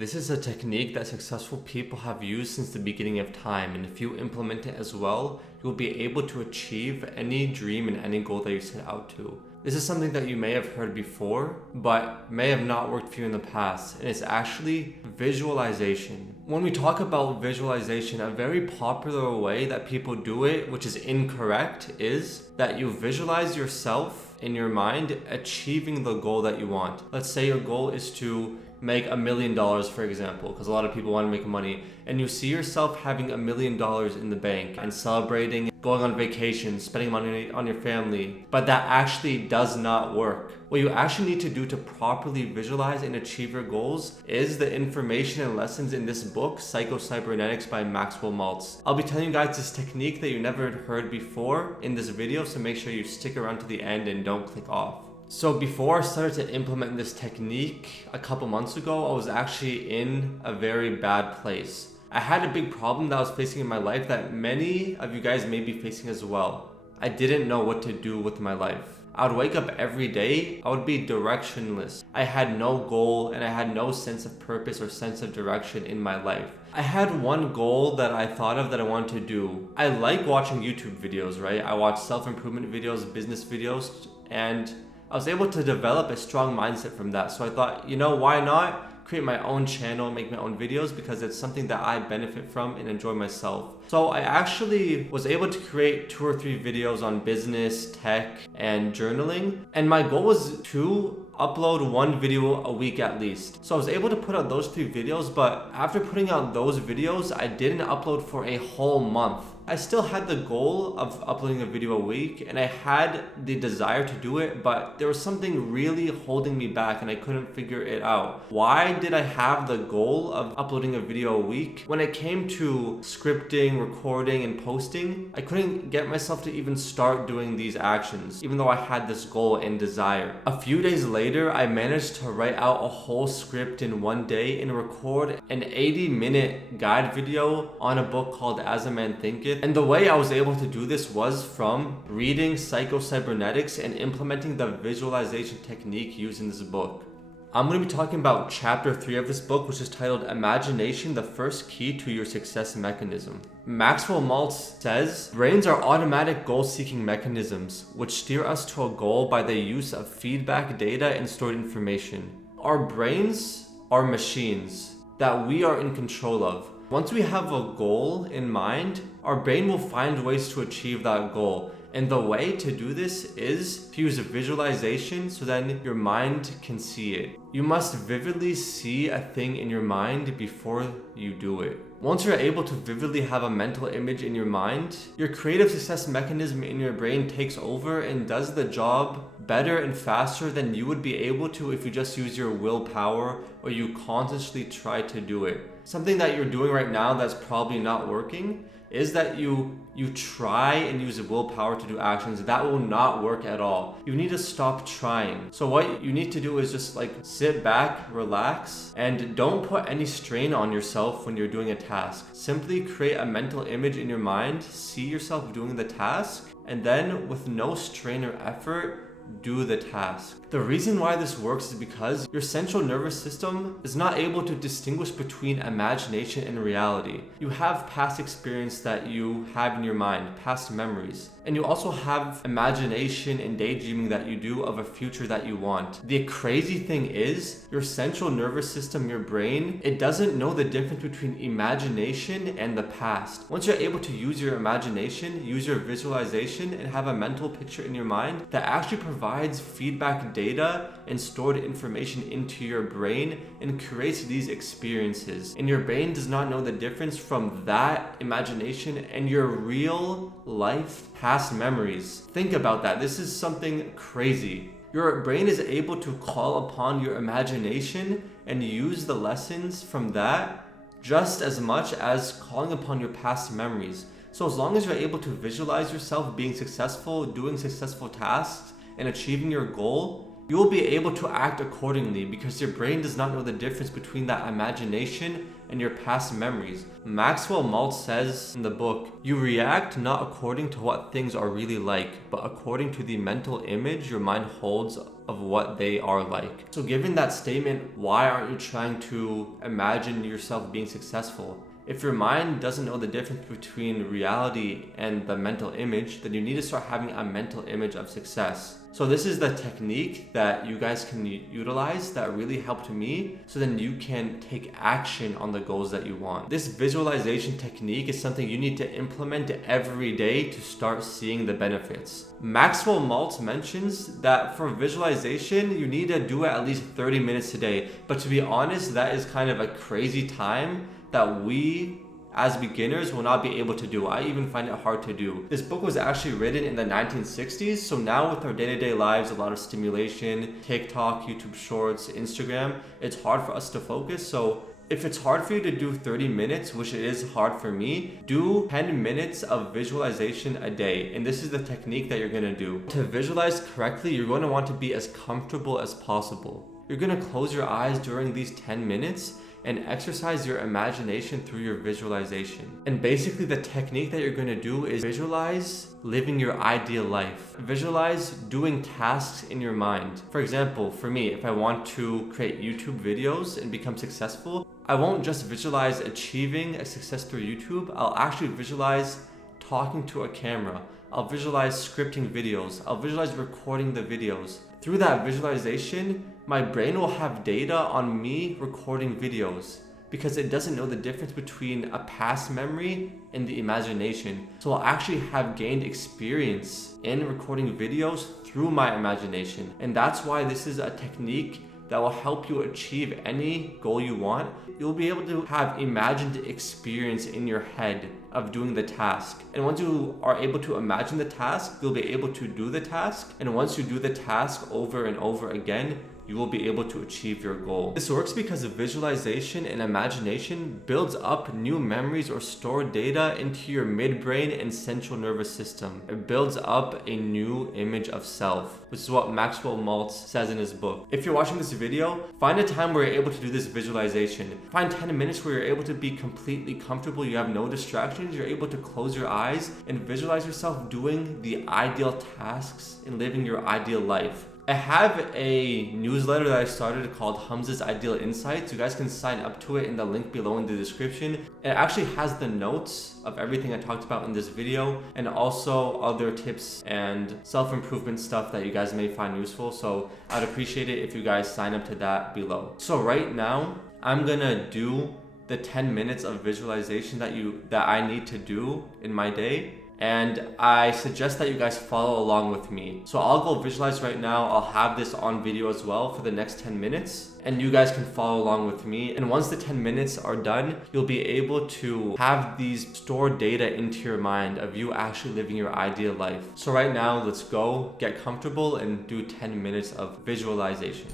This is a technique that successful people have used since the beginning of time, and if you implement it as well, you'll be able to achieve any dream and any goal that you set out to. This is something that you may have heard before, but may have not worked for you in the past, and it's actually visualization. When we talk about visualization, a very popular way that people do it, which is incorrect, is that you visualize yourself in your mind achieving the goal that you want. Let's say your goal is to make $1 million, for example, because a lot of people want to make money, and you see yourself having $1 million in the bank and celebrating, going on vacation, spending money on your family, but that actually does not work. What you actually need to do to properly visualize and achieve your goals is the information and lessons in this book, Psycho Cybernetics by Maxwell Maltz. I'll be telling you guys this technique that you never heard before in this video, so make sure you stick around to the end and don't click off. So before I started to implement this technique a couple months ago, I was actually in a very bad place. I had a big problem that I was facing in my life that many of you guys may be facing as well. I didn't know what to do with my life. I would wake up every day, I would be directionless. I had no goal and I had no sense of purpose or sense of direction in my life. I had one goal that I thought of that I wanted to do. I like watching YouTube videos, right? I watch self-improvement videos, business videos, and I was able to develop a strong mindset from that. So I thought, why not create my own channel, make my own videos, because it's something that I benefit from and enjoy myself. So I actually was able to create 2 or 3 videos on business, tech, and journaling. And my goal was to upload 1 video a week at least. So I was able to put out those 3 videos, but after putting out those videos, I didn't upload for a whole month. I still had the goal of uploading a video a week and I had the desire to do it, but there was something really holding me back and I couldn't figure it out. Why did I have the goal of uploading a video a week? When it came to scripting, recording, and posting, I couldn't get myself to even start doing these actions, even though I had this goal and desire. A few days later, I managed to write out a whole script in 1 day and record an 80-minute guide video on a book called As a Man Thinketh. And the way I was able to do this was from reading Psycho Cybernetics and implementing the visualization technique used in this book. I'm going to be talking about chapter 3 of this book, which is titled Imagination, the First Key to Your Success Mechanism. Maxwell Maltz says, brains are automatic goal-seeking mechanisms which steer us to a goal by the use of feedback data and stored information. Our brains are machines that we are in control of. Once we have a goal in mind, our brain will find ways to achieve that goal. And the way to do this is to use a visualization so then your mind can see it. You must vividly see a thing in your mind before you do it. Once you're able to vividly have a mental image in your mind, your creative success mechanism in your brain takes over and does the job better and faster than you would be able to if you just use your willpower or you consciously try to do it. Something that you're doing right now that's probably not working is that you try and use willpower to do actions. That will not work at all. You need to stop trying. So what you need to do is just sit back, relax, and don't put any strain on yourself when you're doing a task. Simply create a mental image in your mind, see yourself doing the task, and then with no strain or effort, do the task. The reason why this works is because your central nervous system is not able to distinguish between imagination and reality. You have past experience that you have in your mind, past memories, and you also have imagination and daydreaming that you do of a future that you want. The crazy thing is, your central nervous system, your brain, it doesn't know the difference between imagination and the past. Once you're able to use your imagination, use your visualization, and have a mental picture in your mind that actually provides feedback data and stored information into your brain and creates these experiences. And your brain does not know the difference from that imagination and your real life past memories. Think about that. This is something crazy. Your brain is able to call upon your imagination and use the lessons from that just as much as calling upon your past memories. So as long as you're able to visualize yourself being successful, doing successful tasks, and achieving your goal, you will be able to act accordingly because your brain does not know the difference between that imagination and your past memories. Maxwell Maltz says in the book, you react not according to what things are really like, but according to the mental image your mind holds of what they are like. So given that statement, why aren't you trying to imagine yourself being successful? If your mind doesn't know the difference between reality and the mental image, then you need to start having a mental image of success. So this is the technique that you guys can utilize that really helped me, so then you can take action on the goals that you want. This visualization technique is something you need to implement every day to start seeing the benefits. Maxwell Maltz mentions that for visualization, you need to do it at least 30 minutes a day. But to be honest, that is kind of a crazy time that we as beginners will not be able to do. I even find it hard to do. This book was actually written in the 1960s, so now with our day-to-day lives, a lot of stimulation, TikTok, YouTube Shorts, Instagram, it's hard for us to focus. So if it's hard for you to do 30 minutes, which it is hard for me, do 10 minutes of visualization a day. And this is the technique that you're gonna do. To visualize correctly, you're gonna want to be as comfortable as possible. You're gonna close your eyes during these 10 minutes and exercise your imagination through your visualization. And basically the technique that you're going to do is visualize living your ideal life. Visualize doing tasks in your mind. For example, for me, if I want to create YouTube videos and become successful, I won't just visualize achieving a success through YouTube. I'll actually visualize talking to a camera. I'll visualize scripting videos. I'll visualize recording the videos. Through that visualization, my brain will have data on me recording videos because it doesn't know the difference between a past memory and the imagination. So I'll actually have gained experience in recording videos through my imagination. And that's why this is a technique that will help you achieve any goal you want. You'll be able to have imagined experience in your head of doing the task. And once you are able to imagine the task, you'll be able to do the task. And once you do the task over and over again, you will be able to achieve your goal. This works because visualization and imagination builds up new memories or stored data into your midbrain and central nervous system. It builds up a new image of self, which is what Maxwell Maltz says in his book. If you're watching this video, find a time where you're able to do this visualization. Find 10 minutes where you're able to be completely comfortable, you have no distractions, you're able to close your eyes and visualize yourself doing the ideal tasks and living your ideal life. I have a newsletter that I started called Hamza's Ideal Insights. You guys can sign up to it in the link below in the description. It actually has the notes of everything I talked about in this video and also other tips and self-improvement stuff that you guys may find useful. So I'd appreciate it if you guys sign up to that below. So right now, I'm gonna do the 10 minutes of visualization that I need to do in my day. And I suggest that you guys follow along with me. So I'll go visualize right now. I'll have this on video as well for the next 10 minutes. And you guys can follow along with me. And once the 10 minutes are done, you'll be able to have these stored data into your mind of you actually living your ideal life. So right now, let's go get comfortable and do 10 minutes of visualization.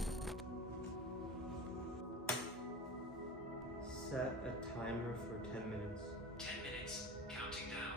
Set a timer for 10 minutes. 10 minutes, counting down.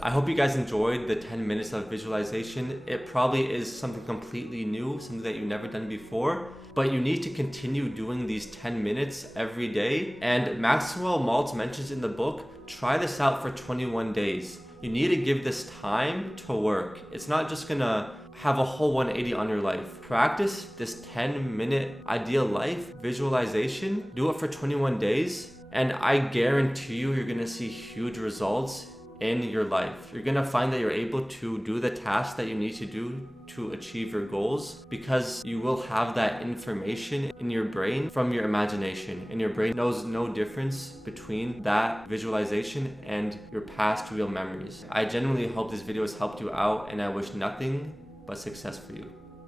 I hope you guys enjoyed the 10 minutes of visualization. It probably is something completely new, something that you've never done before, but you need to continue doing these 10 minutes every day. And Maxwell Maltz mentions in the book, try this out for 21 days. You need to give this time to work. It's not just gonna have a whole 180 on your life. Practice this 10-minute ideal life visualization. Do it for 21 days. And I guarantee you're gonna see huge results in your life. You're gonna find that you're able to do the tasks that you need to do to achieve your goals, because you will have that information in your brain from your imagination, and your brain knows no difference between that visualization and your past real memories. I genuinely hope this video has helped you out, and I wish nothing but success for you.